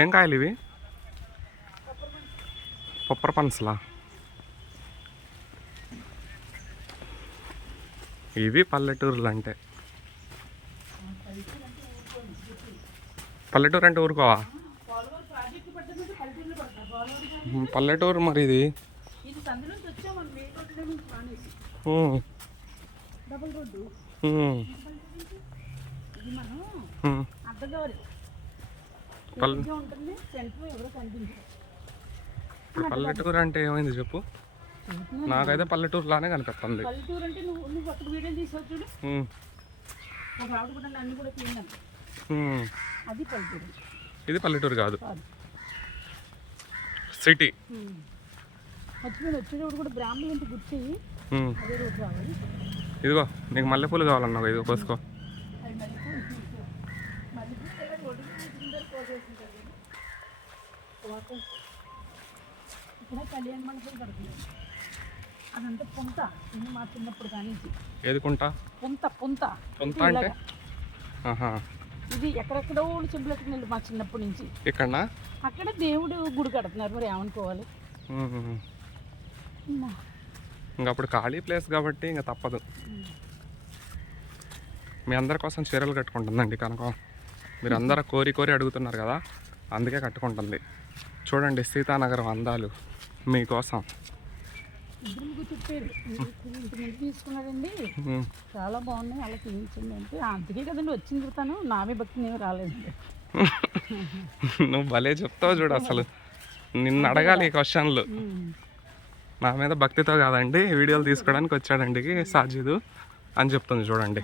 ఏం కాయలు ఇవి? పొప్పర పనసలా? ఇవి పల్లెటూరులు అంటే. పల్లెటూరు అంటే ఊరుకోవా? పల్లెటూరు మరి ఇది. ఇది సందు ఇప్పుడు పల్లెటూరు అంటే ఏమైంది చెప్పు? నాకైతే పల్లెటూరు లానే కనిపిస్తుంది. పల్లెటూరు అంటే నువ్వు నువ్వు ఒక్క వీడియో తీసావు చూడు. ఉమ్, ఒక ఆవిడ కూడా అన్ని కూడా క్లీన్ అంట ఉమ్. అది పల్లెటూరు. ఇది పల్లెటూరు కాదు. సిటీ. వచ్చేటప్పుడు కూడా బ్రాహ్మణులు గుర్తి ఇదిగో నీకు మల్లెపూలు కావాలన్నావు ఇదిగో కోసుకో అది మళ్ళీ మళ్ళీ రోడ్డు మీద ఇక్కడ కళ్యాణ మండపం కడుతుంది అదంతా పొంత ఇది మా చిన్నప్పుడు కానీ ఏదికుంటా పొంత పొంత పొంత అంటే ఇది ఎక్కడెక్కడో చెంబులెట్టుకుని మా చిన్నప్పటి నుంచి. ఇక్కడనా? అక్కడ దేవుడు గుడి కడుతున్నారు మరి ఏమనుకోవాలి. ఇంక అప్పుడు ఖాళీ ప్లేస్ కాబట్టి ఇంకా తప్పదు. మీ అందరి కోసం చీరలు కట్టుకుంటుందండి కనుక. మీరు అందరూ కోరి కోరి అడుగుతున్నారు కదా అందుకే కట్టుకుంటుంది. చూడండి సీతానగరం అందాలు మీకోసం. తీసుకున్నారండి. చాలా బాగున్నాయి అలా చూపించండి అంటే. అందుకే కదండి వచ్చింది చెప్తాను నామే భక్తి నేను రాలేదండి నువ్వు భలే చెప్తావు చూడు అసలు. నిన్ను అడగాలి ఈ క్వశ్చన్లు. నా మీద భక్తితో కాదండి వీడియోలు తీసుకోవడానికి వచ్చాడండి సాజిద్. అని చెప్తుంది చూడండి.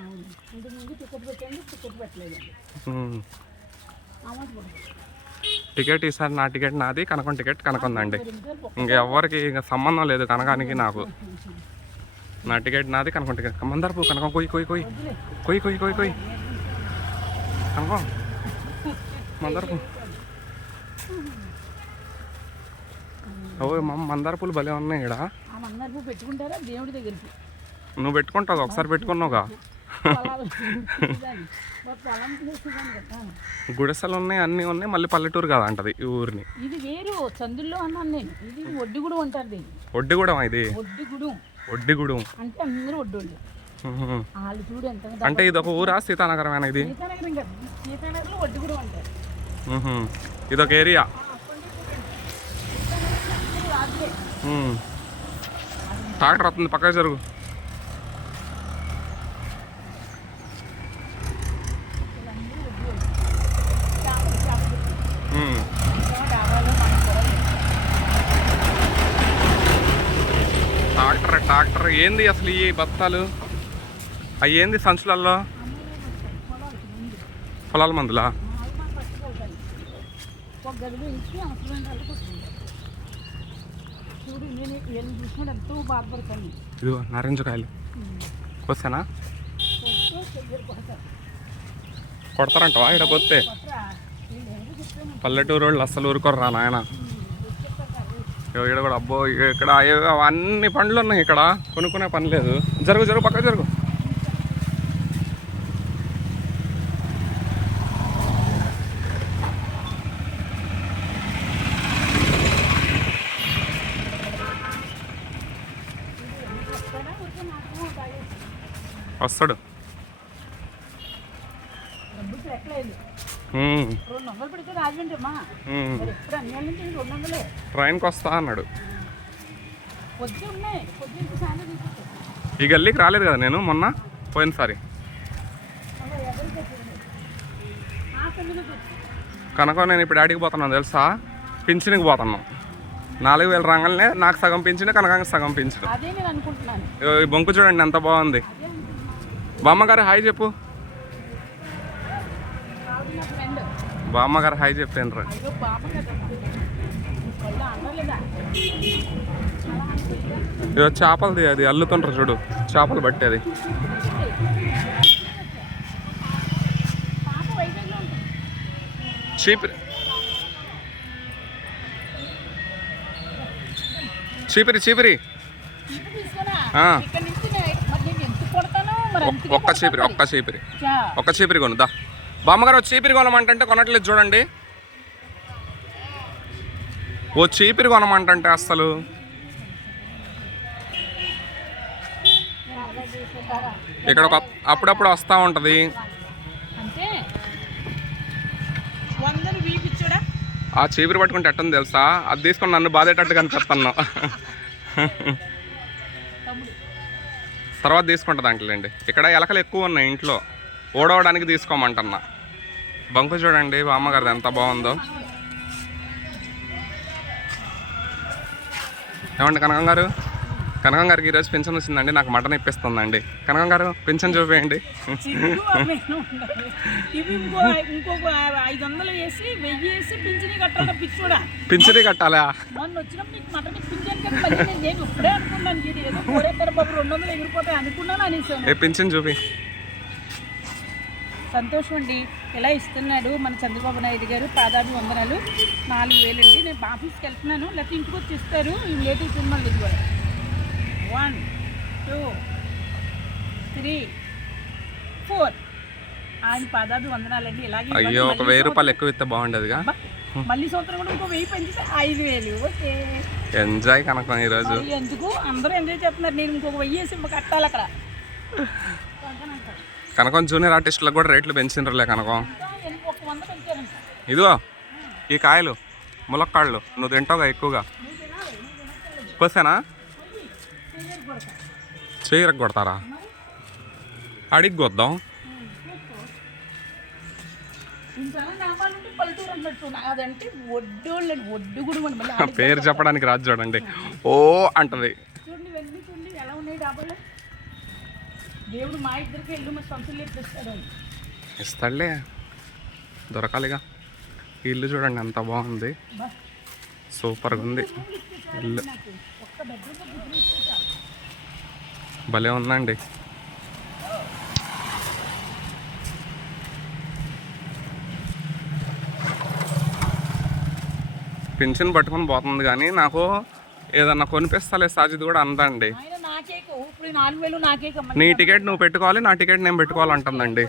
టికెట్ ఈసారి నా టికెట్ నాది కనకం టికెట్ కనకొందండి. ఇంకెవ్వరికి ఇంకా సంబంధం లేదు కనకానికి నాకు. నా టికెట్ నాది కనకం టికెట్. మందరపు కనకం కొయ్యి కొయ్యి కొయ్యి కొయ్యి కొయ్యి కొయ్యి కొయ్యి కనకం మందరపు ఓ మమ్మ మందార పూలు భలే ఉన్నాయి ఇక్కడ పెట్టుకుంటారా? దేవుడి దగ్గరికి. నువ్వు పెట్టుకుంటావు ఒకసారి పెట్టుకున్నావుగా? గుడిసెలు ఉన్నాయి అన్నీ ఉన్నాయి మళ్ళీ పల్లెటూరు కదా అంటది ఈ ఊరిని. ఇది వేరు చందుల్లో అన్నాను నేను. ఇది ఒడ్డిగుడు అంటారు దీన్ని. ఇది? ఒడ్డిగుడు. ఒడ్డిగూడు. అంటే అందరూ ఒడ్డోళ్ళు. ఉహు. వాళ్ళు చూడు ఎంత అంటే ఇది ఒక ఊరా? ఇది? సీతానగరం కదా. సీతానగరంలో ఒడ్డిగుడు అంటారు. ఉహు. ఇదొక ఏరియా. ట్రాక్టర్ వస్తుంది పక్కకి జరుగు వీళ్ళందరూ ఒడ్డోళ్ళు చేపలు చేపలు ఉమ్. ఏమో డాబాలో మనకు కూడా లేదు. ట్రాక్టర్ ట్రాక్టర్ ఏంది అసలు ఈ బత్తాలు? అవి ఏంది సంచులల్లో? పొలాల మందులా? ఇది నారింజకాయలు. కోసానా కొడతారంటవా? ఇక్కడ పోతే? పల్లెటూరు వాళ్ళు అస్సలు ఊరుకోర్రా నాయనా. ఇగో ఈడ కూడా అబ్బో ఇక్కడ అన్ని పండ్లు ఉన్నాయి ఇక్కడ. కొనుక్కునే పని లేదు. జరుగు జరుగు పక్క జరుగు. వస్తాడు ఊరికే నాకు తాగేసి వస్తాడు డబ్బులు పెట్టలేదు ఉమ్, రెండు వందలు పెడితే రాజమండ్రి అమ్మా ఉమ్. మరి ఎప్పుడు అన్ని నుంచి రెండు వందలే ట్రైన్కి వస్తా అన్నాడు. ఈ గల్లీకి రాలేదు కదా నేను మొన్న? పోయినసారి. కనుక నేను ఇప్పుడు ఆడికి పోతున్నాను తెలుసా? పింఛన్కి పోతున్నాం. నాలుగు వేల రంగల్నే నాకు సగం పింఛన్ కనకానికి సగం పింఛన్. బొంకు చూడండి ఎంత బాగుంది. బామ్మగారు హాయ్ చెప్పు ఆవిడ నా ఫ్రెండ్ బామ్మగారు హాయ్ చెప్పాను అలా అనుకుంటా ఇదో చేపలది అది అల్లుతుంటారు చూడు. చేపలు పట్టేది ఉంటుంది చీపిరి చీపిరి ఒక్క చీపిరి ఒక్క చీపిరి. ఒక్క చీపిరి కొను దా. బామ్మగారు చీపిరి కొనమంటే కొనట్లేదు చూడండి. ఓ చీపిరి కొనమంటే అసలు ఇక్కడ ఒక అప్పుడప్పుడు వస్తూ ఉంటుంది. ఆ చీపిరి పట్టుకుంటే ఎట్టని తెలుసా? అది తీసుకొని నన్ను బాధేటట్టు కనిపిస్తున్నావు. తమ్ముడు తర్వాత తీసుకుంటుంది అంటలేండి ఇక్కడ ఎలకలు ఎక్కువ ఉన్నాయి ఇంట్లో. ఓడవడానికి తీసుకోమంటున్నా. బంకు చూడండి బామ్మగారిది ఎంత బాగుందో. ఏమండి కనకం గారు? కనకం గారికి ఈరోజు పెన్షన్ వచ్చిందండి నాకు మటన్ ఇప్పిస్తుందండి. కనకం గారు పెన్షన్ చూపేయండి. పింఛని కట్టాలి ఏ పింఛన్ చూపి. సంతోషం అండి. ఇలా ఇస్తున్నాడు మన చంద్రబాబు నాయుడు గారు పాదాభి వందనాలు నాలుగు వేలు అండి నేను ఆఫీస్కి వెళ్తున్నాను. లేకపోతే ఇంటికి వచ్చి ఇస్తారు. ఈ లేటెస్ట్ సినిమాలు ఇదిగో వన్ టూ త్రీ ఫోర్ ఆయన పాదాభి వందనాలండి ఇలాగే అయ్యో. ఒక వెయ్యి రూపాయలు ఎక్కువ ఇస్తే బాగుండేదిగా? మళ్ళీ సంవత్సరం కూడా ఇంకో వెయ్యి పెంచితే ఐదు వేలు. ఓకే. ఎంజాయ్ కనకం ఈరోజు. ఎందుకు? అందరూ ఎంజాయ్ చేస్తున్నారు. నేను ఇంకొక వెయ్యి వేసి కట్టాలి అక్కడ. కనకం జూనియర్ ఆర్టిస్టులకు కూడా రేట్లు పెంచినరులే కనకం. ఇదిగో ఈ కాయలు ములక్కాళ్ళు నువ్వు తింటావుగా ఎక్కువగా. కోసేనా? చేయరకు కొడతారా? అడిగి కొద్దాం. పేరు చెప్పడానికి రాదు చూడండి. ఓ అంటది. దేవుడు మా ఇద్దరికి ఇల్లు మా సంచులు ఇప్పిస్తాడు ఇస్తాడులే. దొరకాలిగా. ఇల్లు చూడండి ఎంత బాగుంది. సూపర్గా ఉంది. ఇల్లు. భలే ఉందండి. పింఛన్ పట్టుకొని పోతుంది కానీ నాకు ఏదన్నా కొనిపిస్తాలే సాజిద్ కూడా అందండి. ఇప్పుడు ఈ నాలుగు వేలు నాకేక నీ టికెట్ నువ్వు పెట్టుకోవాలి నా టికెట్ నేను పెట్టుకోవాలంటుందండి.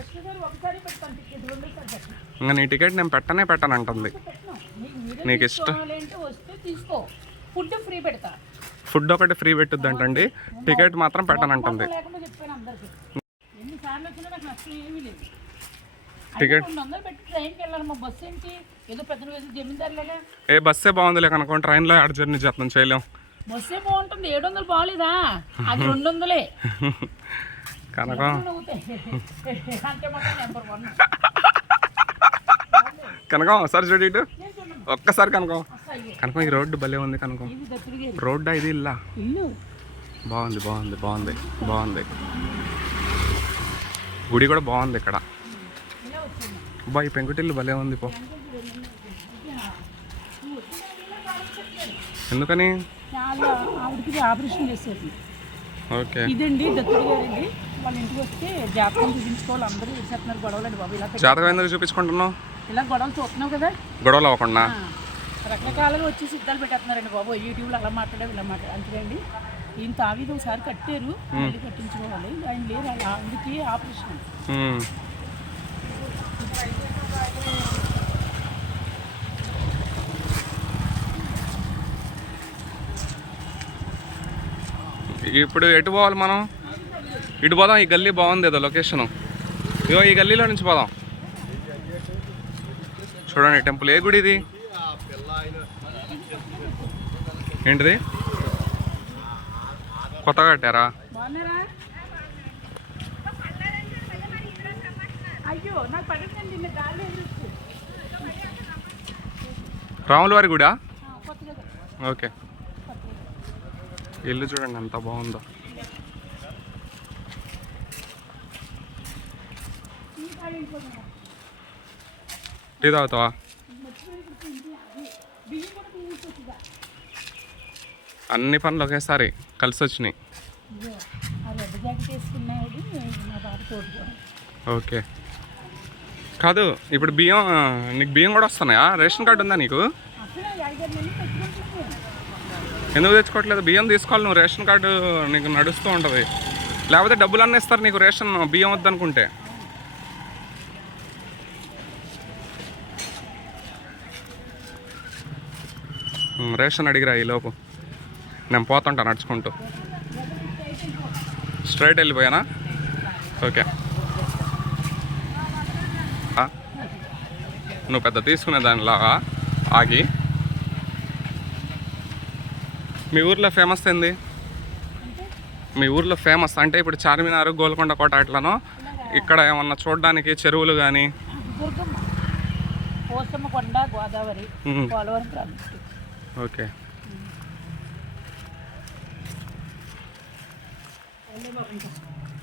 ఇంకా నీ టికెట్ నేను పెట్టనే పెట్టను అంటుంది పెట్టను నీకు ఇష్టం. ఫుడ్ ఫ్రీ పెడతా. ఫుడ్ ఒకటి ఫ్రీ పెట్టుద్దంటండి. టికెట్ మాత్రం పెట్టనంటుంది. టికెట్ ఏ బస్సే బాగుందిలే కనుక ట్రైన్లో ఆడ జర్నీ చేస్తాం చేయలేం. బస్సే బాగుంటుంది ఏడు వందలు బాగాలేదా అది రెండు వందలే కనుక ఒకసారి చూడు ఇటు. ఒక్కసారి కనకం. కనకం ఈ రోడ్డు భలే ఉంది కనకం. రోడ్డా ఇది ఇల్లా? బాగుంది బాగుంది బాగుంది బాగుంది. గుడి కూడా బాగుంది ఇక్కడ. అబ్బా ఈ పెంకుటిల్లు భలే ఉంది పో. ఎందుకని? చాలా ఆవిడకి ఆపరేషన్ చేసేది. ఓకే. ఇదండి దత్తుడి గారండి వాళ్ళ ఇంటికి వస్తే జాతకం చూపించుకోవాలి. అందరూ చేస్తున్నారు? గొడవలండి బాబు. ఇలా జాతకం ఎందుకు చూపించుకుంటున్నావు? ఇలా గొడవలు చూస్తున్నావు కదా? గొడవలు అవ్వకుండా. రకరకాలుగా వచ్చి సిద్ధాలు పెట్టేస్తున్నారండి బాబు. యూట్యూబ్లో అలా మాట్లాడారు ఇలా మాట్లాడారు అంతేండి ఈయన తావీది ఒకసారి కట్టారు. మళ్ళీ కట్టించుకోవాలి. ఆయన లేరు. అలా అందుకే ఆపరేషన్. ఇప్పుడు ఎటు పోవాలి మనం? ఇటు పోదాం ఈ గల్లీ బాగుంది ఏదో లొకేషన్ ఇగో ఈ గల్లీలో నుంచి పోదాం. చూడండి టెంపుల్. ఏ గుడి ఇది? ఏంటిది? కొత్తగా కట్టారా? బాగున్నారా? అయ్యో నాకు పడిందండి నిన్న గాలి ఎదురొచ్చు. రాముల వారి గుడా. ఓకే. ఇల్లు చూడండి ఎంత బాగుందో. టీ తాగుతావా? అన్ని పనులు ఒకేసారి కలిసి వచ్చినాయి. ఓకే. కాదు ఇప్పుడు బియ్యం నీకు బియ్యం కూడా వస్తున్నాయా? రేషన్ కార్డు ఉందా నీకు? ఎందుకు తెచ్చుకోవట్లేదు? బియ్యం తీసుకోవాలి నువ్వు. రేషన్ కార్డు నీకు నడుస్తూ ఉంటుంది. లేకపోతే డబ్బులు అన్నీ ఇస్తారు నీకు రేషన్ బియ్యం వద్దనుకుంటే. రేషన్ అడిగిరా ఈ లోపు. నేను పోతుంటా నడుచుకుంటూ. స్ట్రైట్ వెళ్ళిపోయానా? ఓకే. నువ్వు పెద్ద తీసుకునే దానిలాగా ఆగి మీ ఊర్లో ఫేమస్ ఏంది? మీ ఊర్లో ఫేమస్ అంటే ఇప్పుడు చార్మినార్ గోల్కొండ కోట అట్లనో? ఇక్కడ ఏమన్నా చూడడానికి చెరువులు కానీ గోదావరి ఓకే.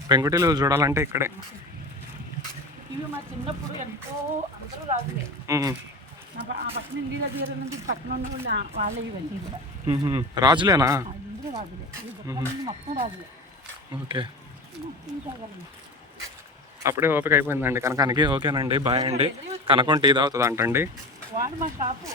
పెంకుటిలు చూడాలంటే ఇక్కడే. ఇవి మా చిన్నప్పుడు ఎంతో అందరూ రాజులే. ఆ పక్కన ఇండియా దగ్గర నుంచి పక్కన ఉన్న వాళ్ళు ఆ- వాళ్ళే ఇవన్నీ కూడా ఉహుం. రాజులేనా అందరూ రాజులే. ఈ గొప్ప మొత్తం రాజులే. ఓకే. అప్పుడే ఓపిక అయిపోయిందండి. కనకానికి ఓకేనండి బాయ్ అండి. కనకం టీ తాగుతుంది అంటండి వాడు మా షాపు